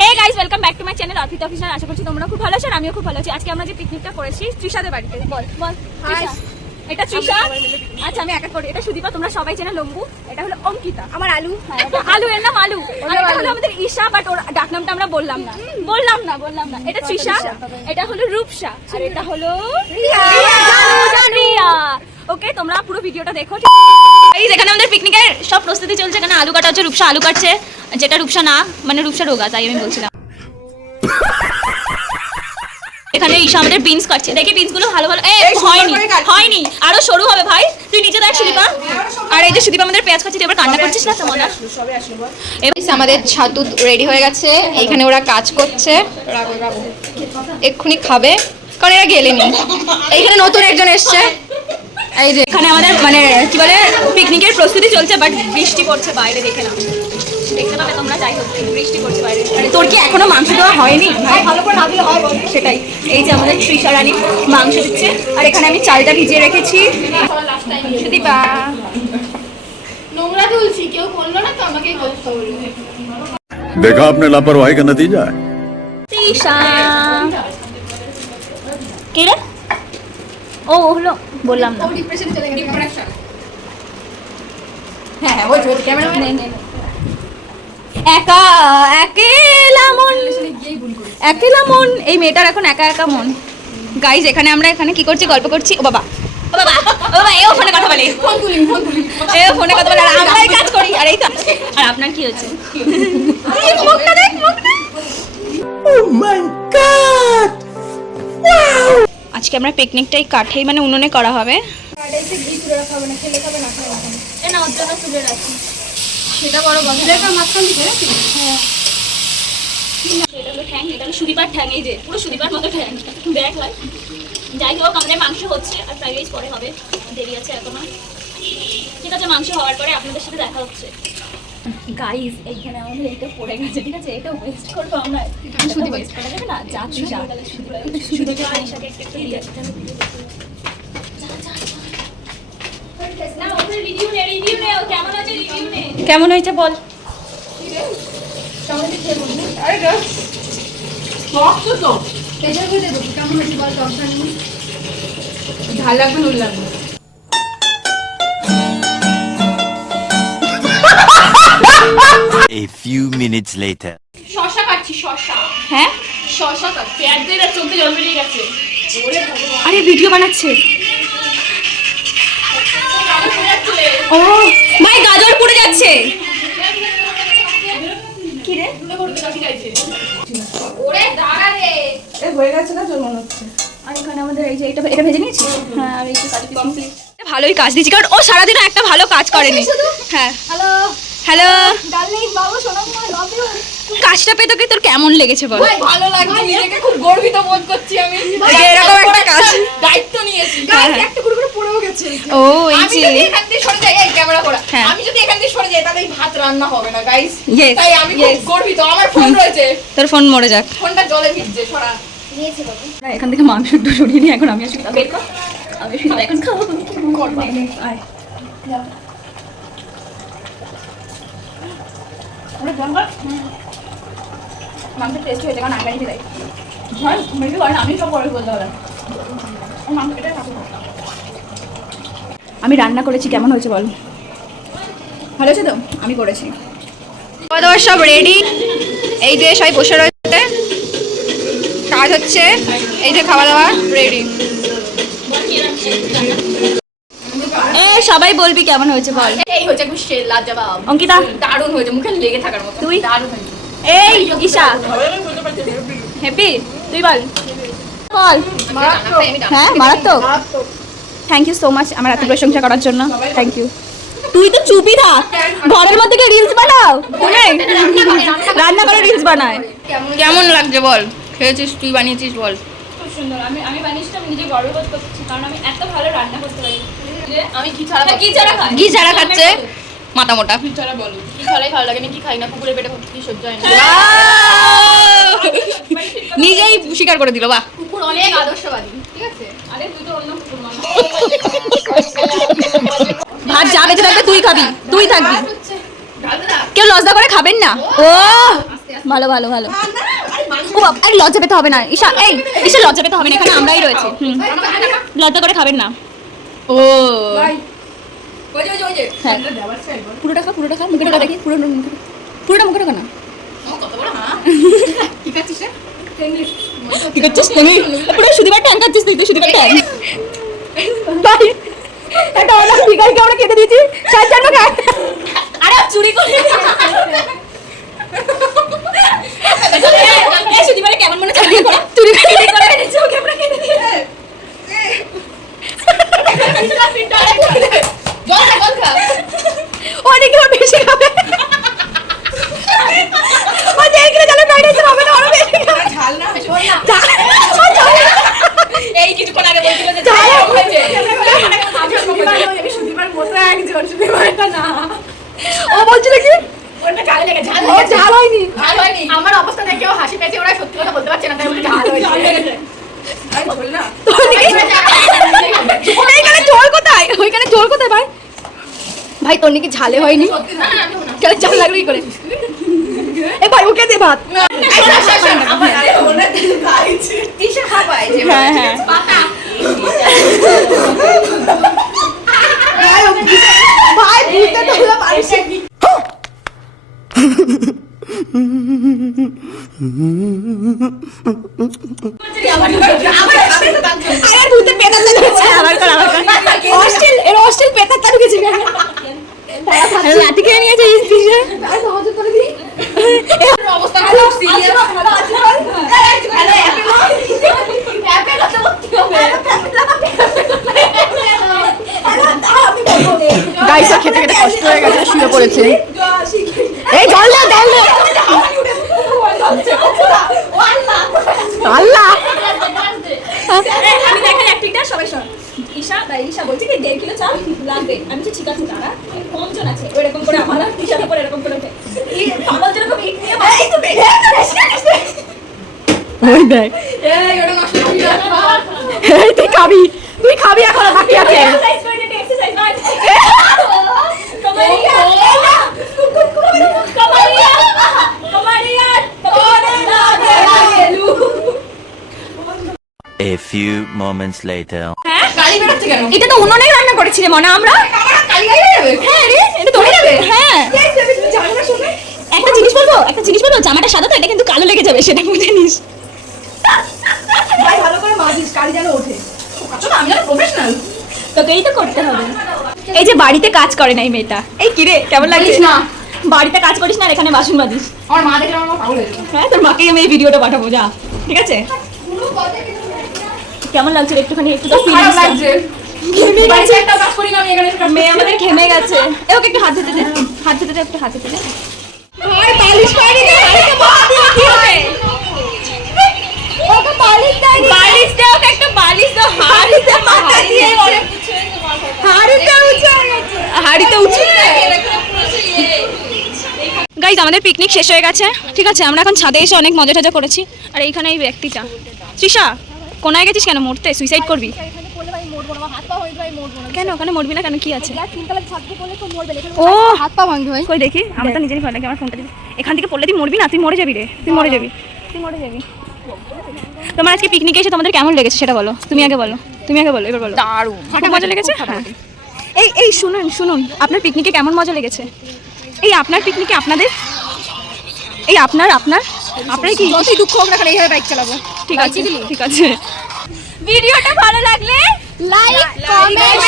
Hey guys, welcome back to my channel Arpita official. আশা করছি তোমরা খুব ভালো আছো আর আমিও খুব ভালো আছি। আজকে আমরা যে পিকনিকটা করেছি তৃষাদের বাড়িতে। বল বল তৃষা, এটা তৃষা। আচ্ছা আমি একা করি। এটা সুদীপা, তোমরা সবাই চেনো লম্বু। এটা হলো অঙ্কিতা, আমার আলু। হ্যাঁ আলু, এর নাম আলু। আর এটা হলো আমাদের ঈশা, বাট ওর ডাক নামটা আমরা বললাম না। এটা তৃষা, এটা হলো রূপসা, আর এটা হলো রিয়া। ওকে, তোমরা পুরো ভিডিওটা দেখো। এই যেখানে আমাদের পিকনিকের সব প্রস্তুতি চলছে, এখানে আলু কাটা হচ্ছে। রূপসা আলু কাটছে, যেটা রূপসা না, মানে রূপসা রোগা, তাই আমি বলছিলাম। এখানে ঈশা আমাদের বিনস কাটছে। দেখি বিনস গুলো ভালো ভালো। হয়নি, আরো সরু হবে ভাই। তুই নিচে দেখ সুদীপা। আর এই যে সুদীপা আমাদের পেঁয়াজ কাটছে। এবার কান্না করছিস না? তোমার আমাদের ছাতু রেডি হয়ে গেছে। এখানে ওরা কাজ করছে, এক্ষুনি খাবে, কারণ এরা গেলেনি। এইখানে নতুন একজন এসছে। এই যে এখানে আমাদের মানে কি বলে পিকনিকের প্রস্তুতি চলছে, বাট বৃষ্টি পড়ছে বাইরে। দেখে না, দেখতে পাবে তোমরা। যাই হোক, বৃষ্টি পড়ছে বাইরে। তোর কি এখনো মাংস দেওয়া হয়নি? ভালো করে না দিলে হয়। সেটাই। এই যে আমাদের তৃষা রানী মাংস দিচ্ছে, আর এখানে আমি চালটা ভিজিয়ে রেখেছি। সুদীপা নোংরা তুলছি, কেউ করলো না তো আমাকেই করতে হলো। देखा आपने लापरवाही का नतीजा है। তৃষা কে রে? ও হলো, বললাম না। ডিপ্রেশন চলে গেছে। হ্যাঁ ওই তো ক্যামেরা একা একেলা মন। এই মেয়েটার এখন একা একা মন। গাইজ এখানে আমরা এখানে কি করছি? গল্প করছি। ও বাবা এও ফোনে কথা বলে। এও ফোনে কথা বলে, আর আমরা এই কাজ করি। আর এই তো। আর আপনার কি হচ্ছে? মুখটা দেখ, মুখটা। ও মাই গড, ওয়াও! আজকে আমরা পিকনিকটাই কাঠেই মানে উনুনে করা হবে। আড়াইতে ঘি তুলে রাখা হবে না, খেলে খাবে না খাবে না। এ না, ওর জন্য তুলে রাখি। সেটা বড় কথা। এটা মাঝখান দিকে নাকি? হ্যাঁ, এটা হলো ঠ্যাং। এটা হলো সুদীপার ঠ্যাং। এই যে পুরো সুদীপার মতো ঠ্যাং। দেখ ভাই। যাই হোক, আমাদের মাংস হচ্ছে, আর ফ্রাইড রাইস পরে হবে। দেরি আছে এখনো। ঠিক আছে, মাংস হওয়ার পরে আপনাদের সাথে দেখা হচ্ছে। গাইস এইখানে আমাদের এটা পড়ে গেছে, ঠিক আছে? এটা ওয়েস্ট করবো আমরা। শুধু ওয়েস্ট করা যাবে না। যা তৃষা, শুধু আয়েশাকে একটু দিয়ে কেমন হয়েছে বল? ঝাল লাগবে, নুন লাগবে। A few minutes later. শশা কাটছি, শশা। হ্যাঁ, শশা কাটছি। পেঁয়াজ দিয়ে চোখে জল বেরিয়ে গেছে। আরে ভিডিও বানাচ্ছে। ও ভাই, গাজর পুড়ে যাচ্ছে। কি রে? ওরে দাঁড়া রে। হয়ে গেছে না? জল মনে হচ্ছে। আর এখানে আমাদের এই যে এটা ভেজে নিয়েছি। হ্যাঁ, আর এই যে কাজু কিশমিশ ভালোই কাজ দিয়েছি, কারণ ও সারাদিনও একটা ভালো কাজ করেনি। হ্যাঁ, হ্যালো হ্যালো ডার্লিং, বাবু সোনা মা, লাভ ইউ। কাজটা পেয়ে তোকে তোর কেমন লেগেছে বল? ভাই ভালো লাগছে, নিজেকে খুব গর্বিত বোধ করছি আমি। এরকম একটা কাজ দায়িত্ব নিয়েছি। একটা করে পড়েও গেছে। ও এই আমি যে যদি এখান থেকে সরে যাই, এই ক্যামেরা করা, হ্যাঁ। আমি যদি এখান থেকে সরে যাই তাহলে এই ভাত রান্না হবে না গাইস। Yes, তাই আমি খুব yes. গর্বিত। আমার ফোন রয়েছে, তোর ফোন মরে যাক। ফোনটা জলে ভিজছে। সরা নিয়েছি বাবু। না, এখান থেকে মাংস একটু সরিয়ে নিই। এখন আমি আসলে বের কর। আমি শুধু এখন খাবো। আয় মাংস টেস্ট হয়েছে, কারণ আগে দেয়। আমি সব পরে বলতে হবে। আমি রান্না করেছি, কেমন হয়েছে বল? ভালো আছে তো? আমি করেছি। খাওয়া দাওয়া সব রেডি। এই যে সবাই বসে রয়েছে, কাজ হচ্ছে। এই যে খাওয়া দাওয়া রেডি। সবাই বলবি কেমন হয়েছে বল। এই হচ্ছে একদম লাজবাব। অঙ্কিতা দারুণ হয়েছে, মুখে লেগে থাকার মতো। তুই? দারুণ হয়েছে। এই ঈশা হ্যাপি, তুই বল বল। হ্যাঁ মারাত্মক। থ্যাংক ইউ সো মাচ আমার এত প্রশংসা করার জন্য। Thank you. তুই তো চুপই থাক। ঘরের মধ্যে কি রিলস বানাও? তুমি রান্না করে রিলস বানায়। কেমন লাগছে বল? খেয়েছিস, তুই বানিয়েছিস বল। খুব সুন্দর। আমি বানিয়েছি, আমি নিজে গর্ব বোধ করছি, কারণ আমি এত ভালো রান্না করতে পারি। আমি ঘি ছাড়া খাই। ঘি ছাড়া খাচ্ছে মাথা মোটা। ঘি ছাড়া বলো, ঘি ছাড়াই ভালো লাগে না। কি খাই না, কুকুরের পেটে কি সহ্য হয় না। নিজেই স্বীকার করে দিল। বাহ, কুকুর অনেক আদর্শবাদী, ঠিক আছে? আরে তুই তো অন্য কুকুর মানুষ। ভাত যা বেঁচে থাকবে তুই খাবি, তুই থাকবি। কেউ লজ্জা করে খাবেন না। ও ভালো ভালো ভালো ও বাবা, আরে লজ্জা পেতে হবে না ঈশা, এই ঈশা লজ্জা পেতে হবে না, এখানে আমরাই রয়েছি। লজ্জা করে খাবেন না। ও হ্যাঁ। পুরোটা খা, পুরোটা খা, মুখেটা দেখি, পুরোটা মুখে ঢোকা না। কি করছিস তুমি? পুরো সুদীপার ট্যাঙ্ক খাচ্ছিস তুই, সুদীপার ট্যাঙ্ক। ভাই এটা আমরা ভিখারিকে আমরা খেতে দিয়েছি, চার জন্য খায়। আরে চুরি করে এই সুদীপারে কেমন মনে হচ্ছে চুরি করে এনেছে, ওকে আমরা খেতে দিয়েছি। ও দেখি ওর বেশি খাবে। ও দেখি জানো ফ্রাইড রাইস হবে না, ওর বেশি খাবে। ঝাল না শোন না, এই কিছুক্ষণ আগে বলছিল যে ঝাল হয়েছে। সুদীপার মতো একজন, সুদীপারটা না। ও বলছিল কি ওটা ঝাল লেগে, ঝাল হয়নি, ঝাল হয়নি। আমার অবস্থা দেখে ও হাসি পেয়েছে, ওরা সত্যি কথা বলতে পারছে না, তাই বলে ঝাল হয়েছে। আরে বল না ওইখানে ঝোল কোথায়, ওইখানে ঝোল কোথায় ভাই? ভাই তোর নাকি ঝালে হয়নি, কেন ঝাল লাগলো কি করে? এ ভাই ওকে দে ভাত। হ্যাঁ হ্যাঁ ভাই ভূতে তোলা মানুষের লাঠি খেয়ে নিয়েছে গাইস, খেতে খেতে কষ্ট হয়ে গেছে, শুয়ে পড়েছে। এই জল দে, জল দে। আল্লাহ আমি দেখেন অ্যাক্টিংটা সবাই শোন। ঈশা বলছে কি 1.5 কিলো চাল লাগবে। আমি বলছি ঠিক আছে দাঁড়া, কমজন আছে এরকম করে আমার ঈশার উপর এরকম করে এই পাগল যেরকম ইট নিয়ে এই তো ওই দেখ, এই ওটা নষ্ট করে এই তুই খাবি এখন বাকি আছে। এক্সারসাইজ করে দে, এক্সারসাইজ কর। কমারিয়া কমারিয়া কমারিয়া কমারিয়া গেলু। A few moments later. গালি বেরোচ্ছে কেন? এটা তো উনুনেই রান্না করেছি রে মনে আমরা। গালি যাবে? হ্যাঁ রে, এটা ধরে যাবে। হ্যাঁ একটা জিনিস বলবো, জামাটা সাদা তো, এটা কিন্তু কালো লেগে যাবে, সেটা বুঝে নিস। ভাই ভালো করে মাজিস, কালি যেন ওঠে। আচ্ছা আমি না প্রফেশনাল, তোকেই তো করতে হবে। এই যে বাড়িতে কাজ করে না এই মেয়েটা, এই কি রে কেমন লাগছিস না? বাড়িতে কাজ করিস না আর এখানে বাসন মাজিস। আমার মা দেখলে আমার পাগল হয়ে যাবে। হ্যাঁ তোর মাকে আমি এই ভিডিওটা পাঠাবো, যা ঠিক আছে? কেমন লাগছে একটুখানি, একটু তো ফিলিংস লাগছে। ঘেমে গেছে, একটা কাজ করি না আমি এখানে, মেয়ে আমাদের ঘেমে গেছে। এই ওকে একটু হাত দিতে দে, হাত দিতে দে, একটু হাত দিতে দে। ভাই বালিশ পাইনি দে, আরে বাবা দিয়ে কি হবে? ওকে বালিশ দাও, বালিশ দাও, ওকে একটা বালিশ দাও। হাড়িতে মাথা দিয়ে অনেক কিছু হয়েছে, হাড়িতে উঁচু হয়ে গেছে, হাড়িতে উঁচু। গাইস আমাদের পিকনিক শেষ হয়ে গেছে, ঠিক আছে? আমরা এখন ছাদে এসে অনেক মজা টজা করেছি। আর এইখানে এই ব্যক্তিটা তৃষা, কোনায় গেছিস কেন? মরতে সুইসাইড করবি কেন? ওখানে মরবি না কেন? কি আছে? ও হাত পা ভাঙবে ভাই, কই দেখি। আমার তো নিজেরই ভয় লাগে, আমার ফোনটা দিবি। এখান থেকে পড়লে তুই মরবি না, তুই মরে যাবি রে, তুই মরে যাবি। তোমার আজকে পিকনিকে এসে তোমাদের কেমন লেগেছে সেটা বলো। তুমি আগে বলো, এবার বলো। দারুণ, খুব মজা লেগেছে। এই শুনুন আপনার পিকনিকে কেমন মজা লেগেছে? এই আপনার পিকনিকে আপনাদের, এই আপনার কি যতই দুঃখ হোক না কেন এইভাবে বাইক চালাবো, ঠিক আছে? ঠিক আছে। ভিডিওটা ভালো লাগলে লাইক, কমেন্ট,